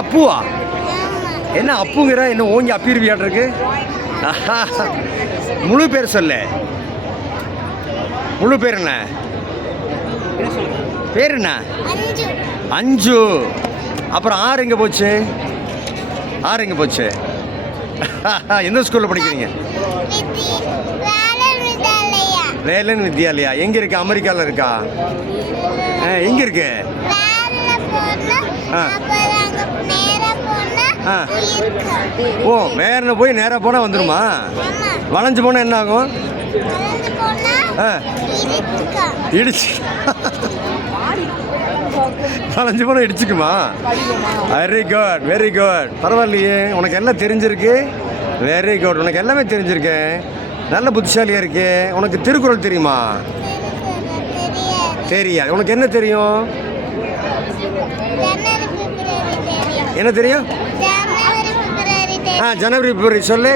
அப்புவா? என்ன அப்புங்கிற? என்ன ஓங்கி அப்பிருவியாட்டிருக்கு? முழு பேர் சொல்லு. முழு பேர் என்ன? பேர் என்ன? அஞ்சு. அப்புறம் ஆறு எங்கே போச்சு? ஆறு எங்கே போச்சு? எந்த ஸ்கூலில் படிக்கிறீங்க? வேலன் வித்யாலயா. வேலன் வித்யாலயா எங்கே இருக்கு? அமெரிக்காவில் இருக்கா? எங்கே இருக்கு? ஓ வேற போய் நேராக போனால் வந்துடுமா? வளைஞ்சு போனால் என்ன ஆகும்? இடிச்சு. வளைஞ்சு போனால் இடிச்சுக்குமா? வெரி குட் வெரி குட் பரவாயில்லையே உனக்கு எல்லாம் தெரிஞ்சிருக்கு. வெரி குட் உனக்கு எல்லாமே தெரிஞ்சிருக்கு. நல்ல புத்திசாலியாக இருக்கு. உனக்கு திருக்குறள் தெரியுமா? தெரியாது. உனக்கு என்ன தெரியும்? என்ன தெரியும்? ஆ ஜனவரி பிப்ரவரி சொல்லு.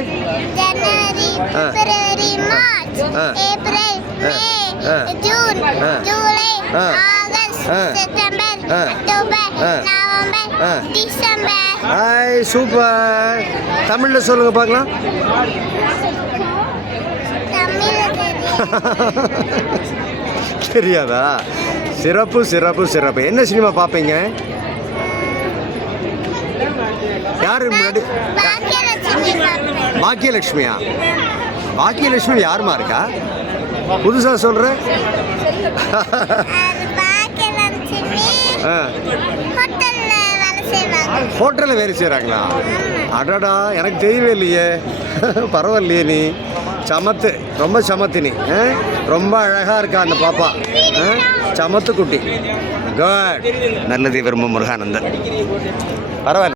சூப்பர். தமிழில் சொல்லுங்கள் பார்க்கலாம். தெரியாதா? சிறப்பு சிறப்பு சிறப்பு. என்ன சினிமா பார்ப்பீங்க? யாரு முன்னாடி பாக்கியலட்சுமியா? பாக்கியலட்சுமி யாருமா இருக்கா? புதுசாக சொல்கிற ஹோட்டல்ல ஹோட்டலில் வேலை செய்கிறாங்களா அடடா எனக்கு தெரியவே இல்லையே. பரவாயில்லையே நீ. சமத்து ரொம்ப சமத்து நீ. ரொம்ப அழகாக இருக்கா அந்த பாப்பா. சமத்து குட்டி. குட் நல்லது விரும்பும் முருகானந்தன். பரவாயில்ல.